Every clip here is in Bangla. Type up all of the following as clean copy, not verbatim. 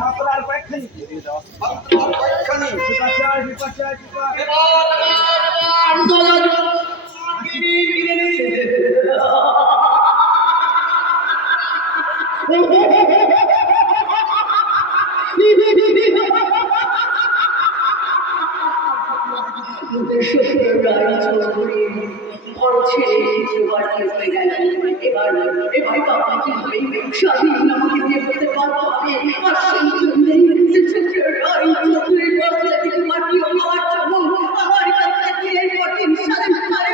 মাত্র আর কয়েকখানি বড় ছেলে বাড়ি হয়ে গেল। এবার বাবা কি হবে? স্বাধীন আমাকে বিয়ে করতে পারবো হবে আর সেই জন্যে মাটি আমার যেমন আমার কাছে দিয়ে কঠিন স্বাধীন করে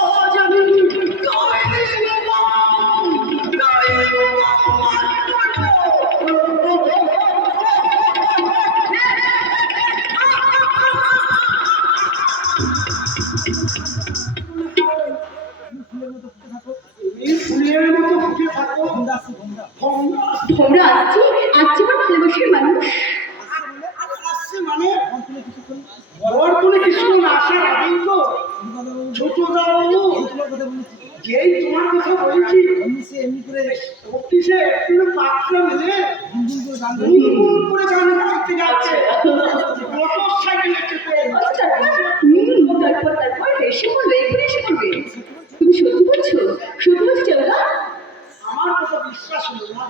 আজ আমি তোমরা আসছি ভালোবাসার মানুষ আসছে মানে ঘর বলে কিছু আসার আগেই তো ছোট দাও যেই তোমার কথা বলেছি এমনি করে অফিসে একটু পাত্র মিলে করে গান করতে যাচ্ছে মোটর সাইকেলে চেপে তারপর এসে বলবে এসে বলবে তুমি সত্যি বলছো চৌদা? আমার কথা বিশ্বাস হলো না।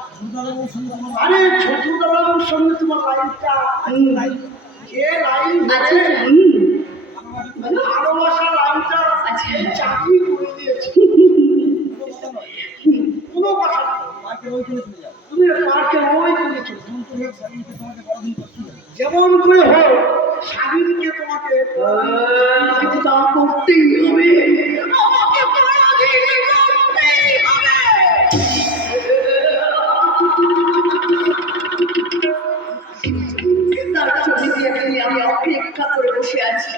আরে ছোট দাদাবাবুর সঙ্গে তোমার লাইনটা যে লাইন ভালোবাসা লাইনটা চাকরি করে দিয়েছে। কোনো কথা তুমি পার্কে ওই করেছো যেমন করে হোক স্বাধীনকে তোমাকে তা করতেই হবে। আমি অপেক্ষা করে বসে আছি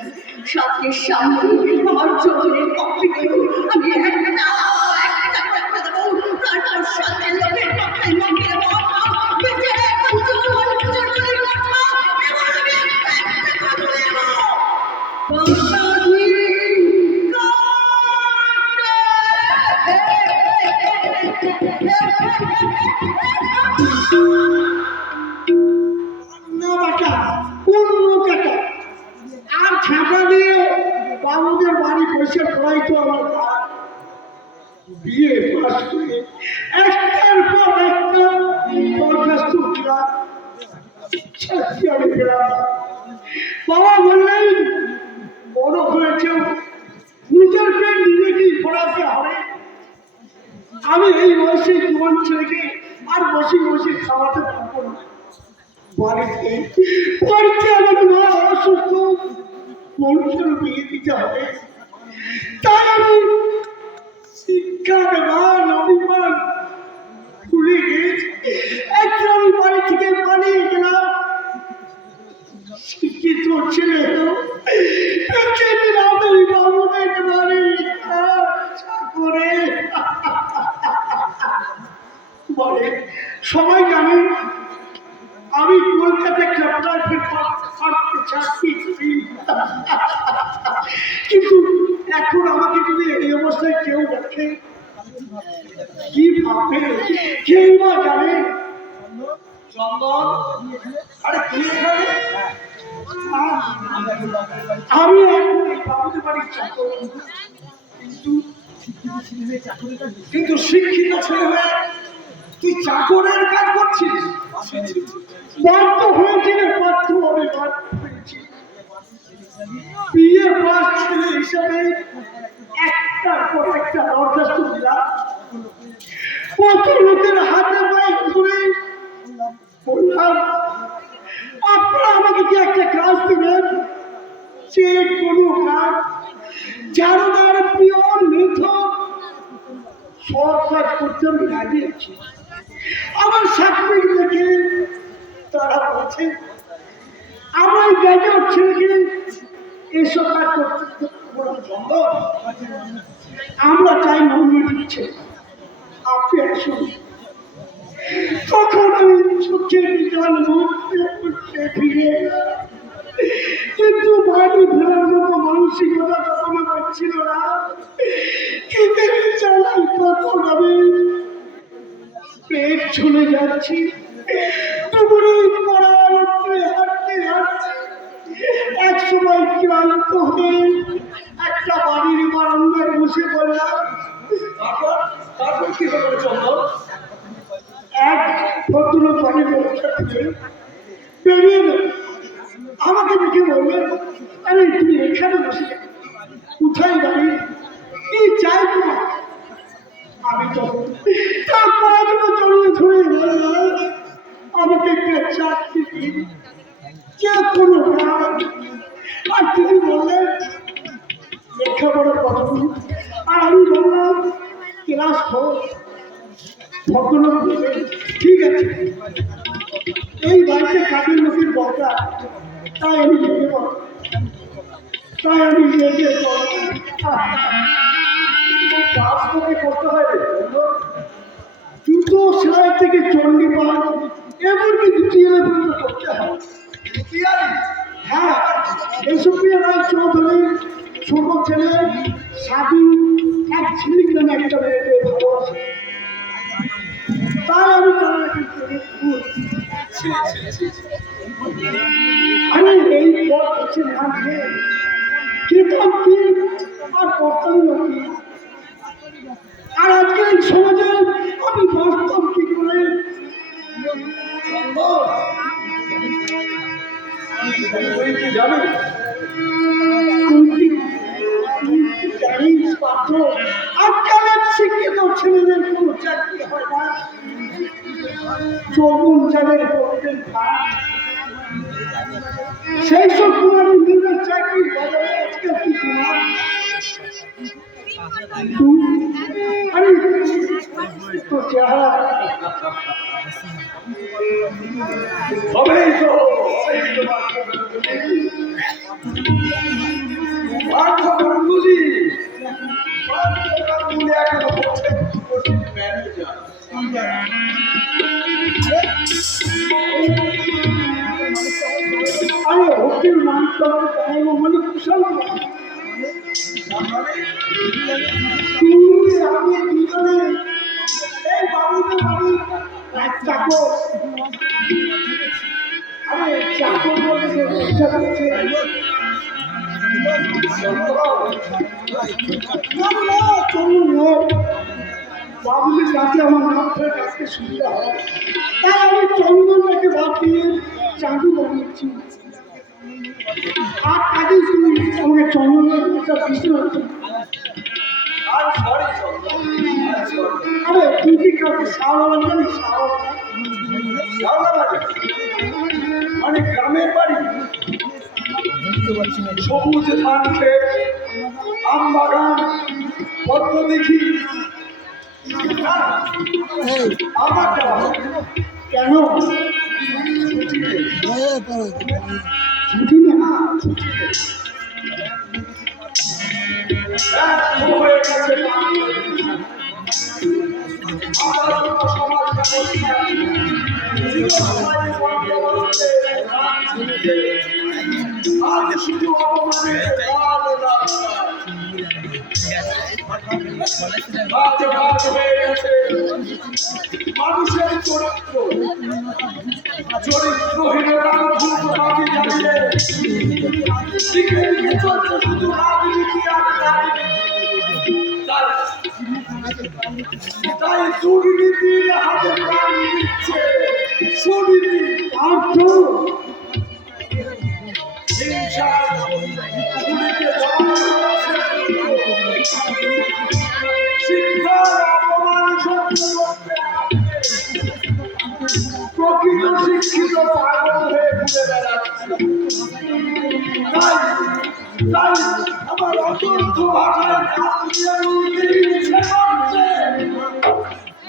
সাথের সামনে আমার চোখের পক্ষে আমি তারপর সাথে লোকের পক্ষে মাখিয়ে আর ছাঁটা দিয়ে বাবুদের বাড়ি বসে পড়াই তো আমার বিয়ে পাস করে একটার পর একটা দরখাস্ত বাবা বললেন বড় হয়েছে নিজের পেট নিজেকেই পড়াতে হবে। আমি এই বয়সে জীবন ছেলেকে আর বসে খাওয়াতে পারবো না। বাড়িতে আমার মা অসুস্থ মানুষের বিয়ে দিতে হবে। তাই আমি শিক্ষা দেওয়ান অভিমান ভুলে গিয়েছি। একদিন আমি বাড়ি থেকে পালিয়ে গেলাম শিক্ষিত ছেলে বাবুদের বাড়ি করে সবাই জানে আমি কলকাতা একটা প্রাইভেট চাকরি করি, কিন্তু এখন আমাকে যদি এই অবস্থায় কেউ দেখে কি ভাবে কেউ বা জানে। চন্দন আরে কি আমি বাবুদের বাড়ির চাকর, কিন্তু শিক্ষিত ছেলে হয়ে তুই চাকরের কাজ করছিস। বাধ্য হয়েছিল পাঠ্যভাবে বিয়ে পাস ছেলে হিসাবে একটার পর একটা দরখাস্ত দিলাম। কত লোকের হাতে পায়ে ধরে বললাম আপনারা আমাকে কি একটা কাজ দেবেন, যে কোনো কাজ যার প্রিয় নিথক সব কাজ করতে আমি রাজি আছি। আমার সার্টিফিকেট দেখে তারা বলছে আমার গ্রাজুয়েট ছেলেকে এসব কাজ করতে সম্ভব। আমরা চাই মন্দির দিচ্ছে আপনি আসুন। তখন আমি চোখের জল ফিরে কিন্তু বাড়ি ফেরার মতো মানসিকতা তখন আমার হচ্ছিল না, খেতে চালাই তখন আমি পেট চলে যাচ্ছি। দুপুরে করার উপরে হাঁটতে হাঁটতে এক সময় ক্লান্ত হয়ে একটা বাড়ির বারান্দায় বসে পড়লাম। তারপর তারপর কি হলো চন্দন? এক ভদ্র বাড়ির লোকটা থেকে বেরিয়ে এলো। আমাকে দেখে বললেন, আরে তুমি এখানে বসে কোথায় বাড়ি, কি চাই তোমার? আমি তখন তার পাগুলো জড়িয়ে ধরে বললাম, আমাকে একটা চাকরি দিন, যে কোনো কাজ। আর তিনি বললেন লেখাপড়া কতদূর? আর আমি বললাম ক্লাস 4। ভদ্রলোক বললেন, ঠিক আছে, এই বাড়িতে কাজের লোকের দরকার, তাই আমি যেতে পারব, তাই আমি যেতে পারব। কাজ তোকে করতে হয় রে চন্দন। জুতো সেলাই থেকে চণ্ডী পাঠ এমনকি দ্বিতীয় পর্যন্ত করতে হয়। কি জানি? হ্যাঁ, এইসব রায় চৌধুরী ছোট ছেলে স্বাধীন এক ঝিলিক নামে একটা মেয়েকে ভালোবাসে, তাই আমি ছি, ছি, ছি, ছি। আমি এই পথ হচ্ছে না খেয়ে খেতাম কি আর করতাম না কি। আর আজকে এই সমাজে আমি বাস্তব কি করে? চন্দন, তুই কি জানি? জানিস পাত্র, আজকালের শিক্ষিত ছেলেদের কোনো চাকরি হয় না। চৌগুন যাদের করতেন সেই সব কুমারী মেয়েদের চাকরি বাজারে আজকাল কি তোমার? আরে তো চেহারা হবেই তো, হবেই তো পার্থ গাঙ্গুলি। পার্থ গাঙ্গুলি এখনো হচ্ছে ম্যানেজার। আরে হোটেল মালিক মানে কুশল তুমি আমি দুজনে এই বাবুদের বাড়ি এক চাকর। আরে চাকর বলে যে ইচ্ছা করছে বাবুদের কাছে আমার নাম ফেলে কাছে সুবিধা হয়, তাই আমি চন্দনটাকে বাদ দিয়ে চাঁদু বানিয়েছি। আর আগে তুমি আমাকে চন্দনের একটা বিষয় হচ্ছে। আর সরি চন্দন, আর সরি। আরে তুই কি কাউকে সাওয়ালা জানিস? সাওয়ালা শাওলা বাড়ি মানে গ্রামের বাড়ি, সবুজ ধান ক্ষেত, আম বাগান, পদ্ম দেখি। আমার যাওয়া কেন ছুটি নেই। ছুটি না? ব্যর্থ হয়ে গেছে আমার কোনো সমাজ ব্যবস্থা। চিরস্থায়ী বন্দোবস্তে রাত ছিনিয়ে আজ শুধু অপমানের লাল রাস্তা। ভাগ ভাগ হয়ে গেছে মানুষের চরিত্র। চরিত্রহীনতা ভূত বাকি জানিয়ে দিকে দিকে চলছে শুধু রাজনীতি আর রাজনীতি। তাই দুর্নীতির হাতে প্রাণ দিচ্ছে সুনীতি। আর তো হিংসার ঝুড়িতে শিক্ষার অপমান সহ্য করতে প্রকৃত শিক্ষিত পাগল হয়ে ঘুরে বেড়াচ্ছে। তাই তাই আমার অতর্থ ভাষায় কাজ দিয়ে বলতে ইচ্ছে করছে।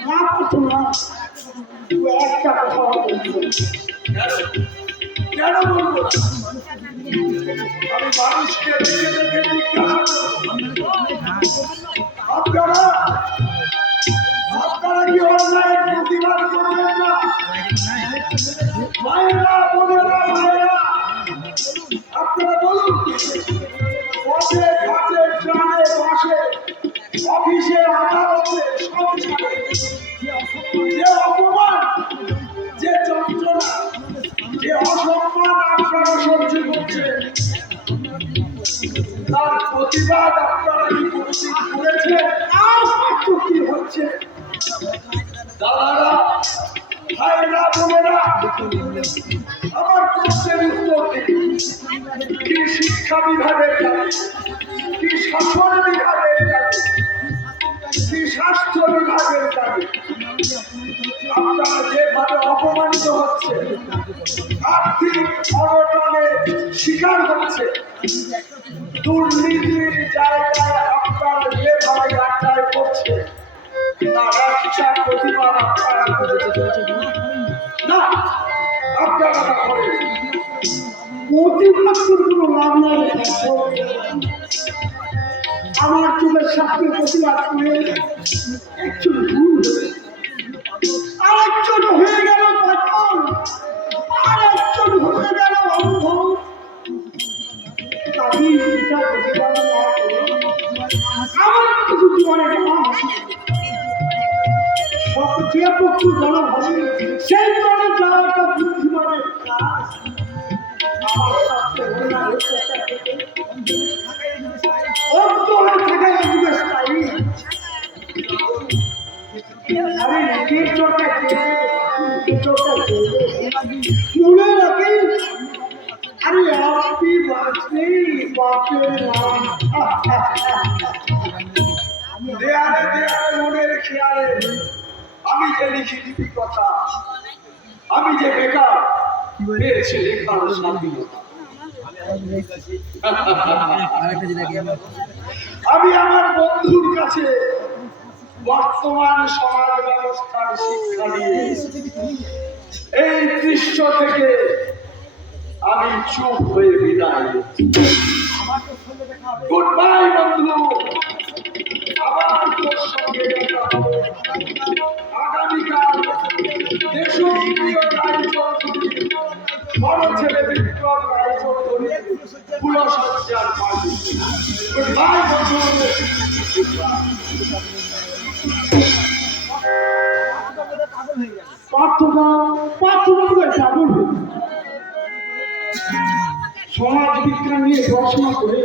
না পারতো না, তুই একটা কথা বলছো। কেন বলবো না? আমি মানুষকে দেখে দেখে জিজ্ঞাসা করবো, আপনারা আপনারা কি অন্যায়ের প্রতিবাদ করবেন না? মায়েরা বোনেরা ভাইয়েরা, আপনারা বলুন পথে ঘাটে গ্রামে আপনারা সহ্য করছেন, তার প্রতিবাদ আপনারা কি করেছেন? আর তো কি হচ্ছে? দাদারা, ভাইরা, বোনেরা, আমার প্রশ্নের উত্তর দিন। কি শিক্ষা বিভাগের কাজ, কি শাসন বিভাগের কাজ, কি স্বাস্থ্য বিভাগের কাজ, আপনারা যেভাবে অপমানিত হচ্ছে, আর্থিক অনটনে শিকার হচ্ছে, দুর্নীতির জায়গায় আপনারা যেভাবে যাত্রায় করছে, তার একটা প্রতিবাদ আপনারা করেছেন না? আপনারা তা করেন। প্রতিবাদ করে কোনো লাভ নাই। আমার চোখের সামনে প্রতিবাদ করে একজন ভুল আরেকজন হয়ে গেল পাগল, আরেকজন হয়ে গেল অন্ধ। তাকে বিচার প্রতিবাদ না করে আমার কিছু জীবনে সব যে পক্ষ দল হবে সেই দলে যাওয়াটা বুদ্ধিমানের কাজ। আমার সাথে অন্যায় চেষ্টা থেকে অন্তরে থেকে এদিকে স্থায়ী। আরে নিজের চোখে মনে রাখি, আরে আপনি বাঁচলে বাঁচে না। দেয়ালে দেয়ালে মনের খেয়ালে আমি যে লিখি লিপি কথা, আমি যে বেকার পেয়েছি লেখার স্বাধীনতা। আমি আমার বন্ধুর কাছে বর্তমান সমাজ ব্যবস্থার শিক্ষা নিয়ে এই দৃশ্য থেকে আমি চুপ হয়ে বিদায়। গুড বাই বন্ধু, আবার তোর সঙ্গে দেখা হবে আগামীকাল। দেশপ্রিয় রায়চৌধুরী, বড় ছেলে বিক্রম রায়চৌধুরী ফুলসজ্জার পার্টি। গুড বাই বন্ধু। সমাজ বিজ্ঞান নিয়ে পড়াশোনা করে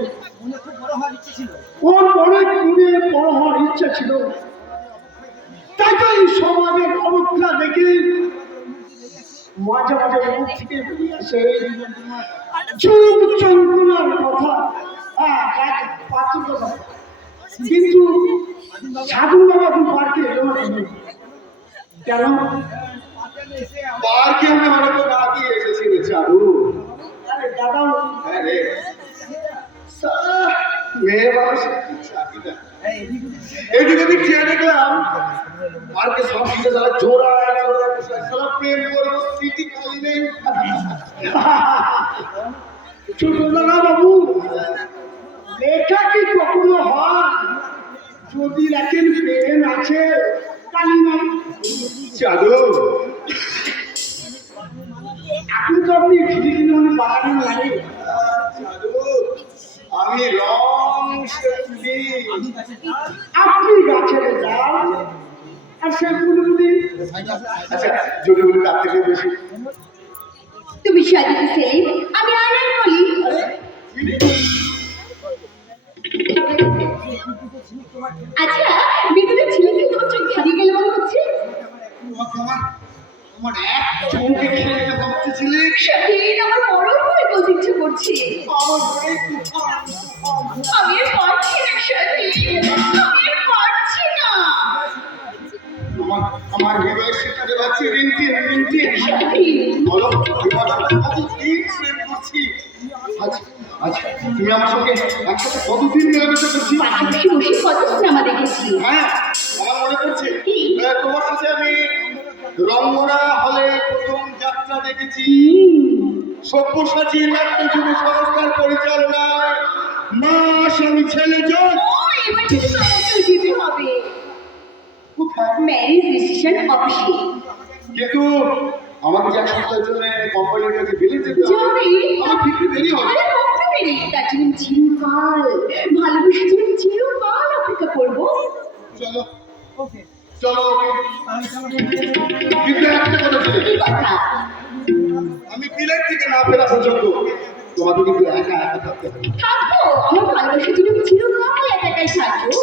ওর অনেক দূরে বড় হওয়ার ইচ্ছা ছিল। তাই তো এই সমাজের অবক্ষা দেখে মাঝে মাঝে মুখ থেকে বেরিয়ে আসে যুগ যন্ত্রণার কথা। কিন্তু সাধু বাবা পার্কে এলো না কেন? পার্কে আমি হয়তো না দিয়ে এসেছি রে চারু। আরে দাদাও হ্যাঁ রে, মেয়ে মানুষ এইদিকে ওদিক চেয়ে দেখলাম পার্কে সব দিকে যারা জোড়ায় জোড়ায় প্রেম করবো, স্মৃতি খালি নেই। ছোট দাদা বাবু, লেখা কি কখনো হয়? যদি রাখেন পেন আছে কালি নাই। চারু, আপনি তো আপনি ঘিরে কিনে বাগানে লাগে। চারু, আমি রং সেতুলি। আপনি গাছের ডাল আর সে বুলবুলি। আচ্ছা, যদি বলি তার থেকে বেশি। তুমি সাজিতে সেলিম, আমি আয়নায় বলি। আচ্ছা, বিকেলে ছেলে কি তোমার চোখ হারিয়ে গেল মনে হচ্ছে? আমার এক চোখে খেলে ভাবতেছিলে সেদিন আমার বড় করে বলতে ইচ্ছে করছে। আমার মনে আমি আর পারছি না সেদিন, আমি আর পারছি না। আমার হৃদয় শিকারে বাচ্চি রিন্টি রিন্টি বলো, কতদিন প্রেম করছি। আচ্ছা আচ্ছা, তুমি আমার সঙ্গে একসাথে কতদিন মেলামেশা করছি? পাশাপাশি বসে কত সিনেমা দেখেছি। হ্যাঁ, আমার মনে পড়ছে তোমার সাথে আমি রঙ্গনা হলে প্রথম যাত্রা দেখেছি। সব্যসাচী নাট্য যুব সংস্থার পরিচালনায় মা স্বামী ছেলে জন। এবার ঠিক সময় যেতে হবে কোথায়? ম্যারেজ রেজিস্ট্রেশন অফিসে। কিন্তু আমাকে যে এক সপ্তাহের জন্য কোম্পানির কাছে বেরিয়ে যেতে হবে। যাবে? আমার ফিরতে দেরি হবে। আরে কখনো দেরি, তার জন্য আমি চিরকাল ভালোবাসার জন্য চিরকাল অপেক্ষা করবো। চলো চলো, কিন্তু একটা কথা ছিল, কি কথা? আমি বিলেত থেকে না ফেরা পর্যন্ত যোগ্য, তোমাকে কিন্তু একা একা থাকতে হবে। থাকবো, আমার ভালোবাসা তুমি চিরকাল একা একাই থাকবো।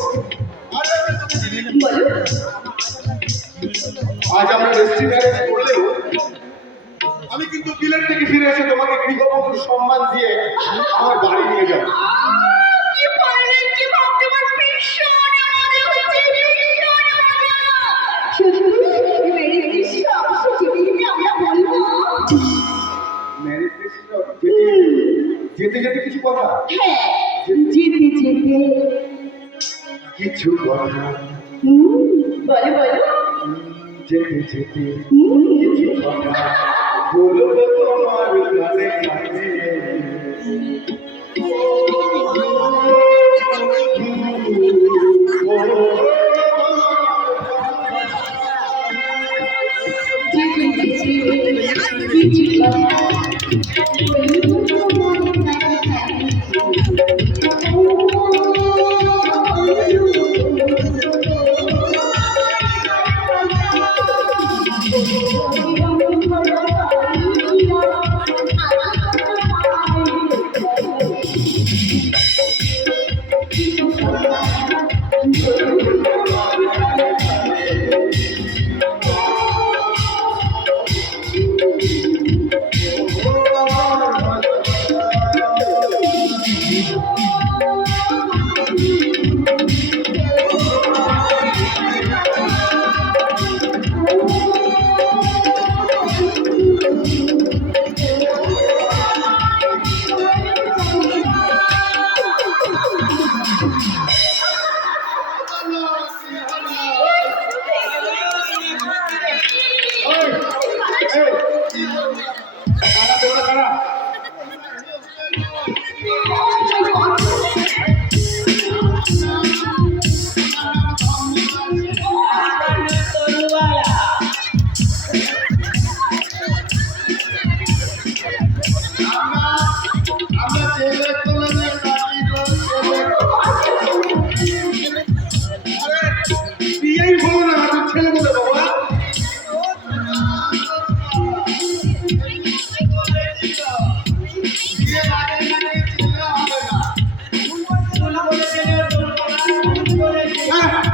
বলো। আজ আমরা রেস্ট্রি ম্যারেজ করলেও আমি কিন্তু বিলেত থেকে ফিরে এসে তোমাকে গৃহবধূর সম্মান দিয়ে আমার বাড়ি নিয়ে যাবো। কি বললে, কি ভাবতে পারো, ভীষণ মজা হচ্ছে, ভীষণ মজা। শুধু মেরি কৃষ্ণ যেদিন আমরা বলবো। ম্যারেজ যেতে যেতে কিছু কথা, হ্যাঁ, যেতে যেতে কিছু কথা, বলো বলো। যেতে যেতে কিছু কথা বলবো তোমার কানে কানে। বিয়েই হলো না, ছেলে বলে বাবা।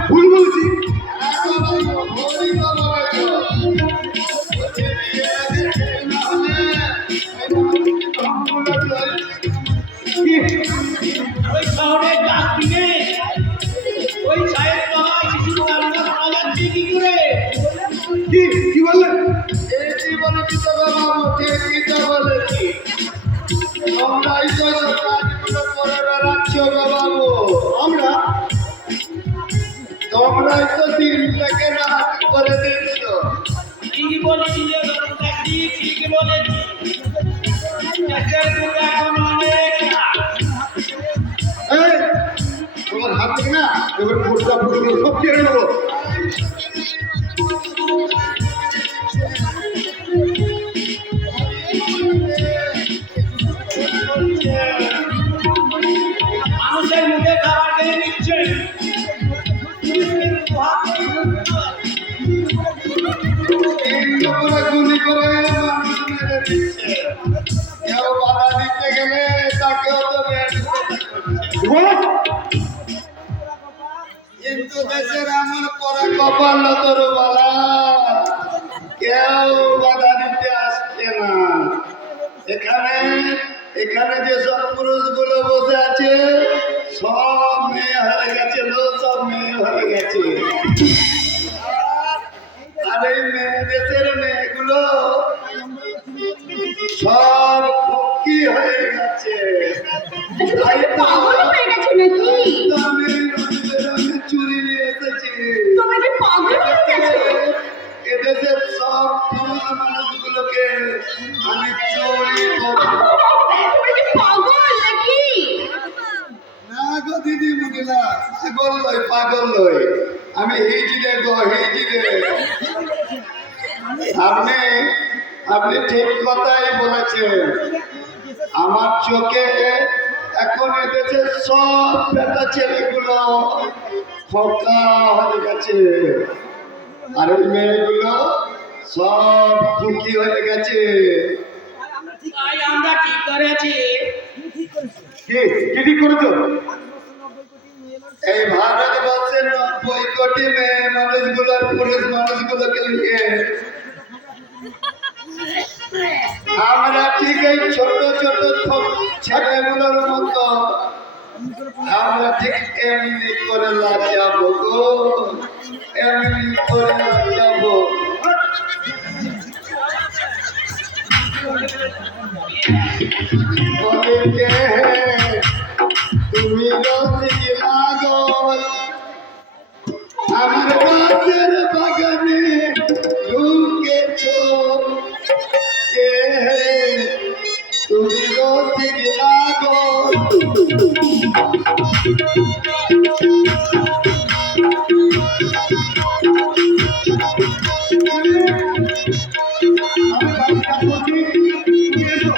ভুল বলছি। ওই শহরে গাছ কিনে ওই ছায়ের তলায় শিশু কান্না পাওয়া যাচ্ছে কি করে? কি বললেন? এটি বলেছি তো বাবু, ঠিকই তো বলেছি। তোমরাই তো সব কাজগুলো করে বেড়াচ্ছ বাবু। তোমরাই তো দিনটাকে রাত করে দিচ্ছ। ঠিকই বলেছি যে দেখি, ঠিকই বলেছি। চেষ্টার করে এখন অনেক এই, তোমার হাত থেকে না এবার ফুটটা ফুটগুলো সব কেড়ে নেবো। মানুষের মুখে খাবার খেয়ে নিচ্ছে। গুলি করে মানুষ মেরে দিচ্ছে। কেউ বাধা দিতে গেলে তাকেও তো মেরে কিন্তু দেশের এমন পরা কপাল তোর বালা, কেউ বাধা দিতে আসছে না। এখানে যে সব পুরুষ গুলো বসে আছে সব মেয়ে হয়ে গেছে, সব মেয়ে হয়ে গেছে। আর এই দেশের মেয়েগুলো সব কি হয়ে গেছে। পাগল হয়ে গেছো নাকি? আমি চুরি নিয়ে এসেছি। তুমি কি পাগল হয়ে গেছো? এদেশের সব পুরুষ মানুষগুলোকে আমি চুরি করবো। তুমি কি পাগল নাকি? না গো দিদি মহিলা, পাগল নয়, আমি হিজড়ে গো, হিজড়ে। আপনি ঠিক কথাই বলেছেন। আমার চোখে এখন এদেশের সব বেটা ছেলেগুলো খোকা হয়ে গেছে, আর এই মেয়েগুলো সব খুকি হয়ে গেছে। তাই আমরা ঠিক করেছি কি কি ঠিক করেছো? এই ভারতবর্ষের 90 কোটি মেয়ে মানুষগুলোর পুরুষ মানুষগুলোকে নিয়ে আমরা ঠিক এই ছোট ছোট ছেলেগুলোর মতো আমরা ঠিক এমনি করে লাচাবো গো, এমনি করে লাচাবো। বলিকে তুমি রসিক লাগল আমার গাছের বাগানে ঢুকেছ, কে তুমি রসিক লাগল। আমি বাড়ি কাজ করছি, তুমি এসো।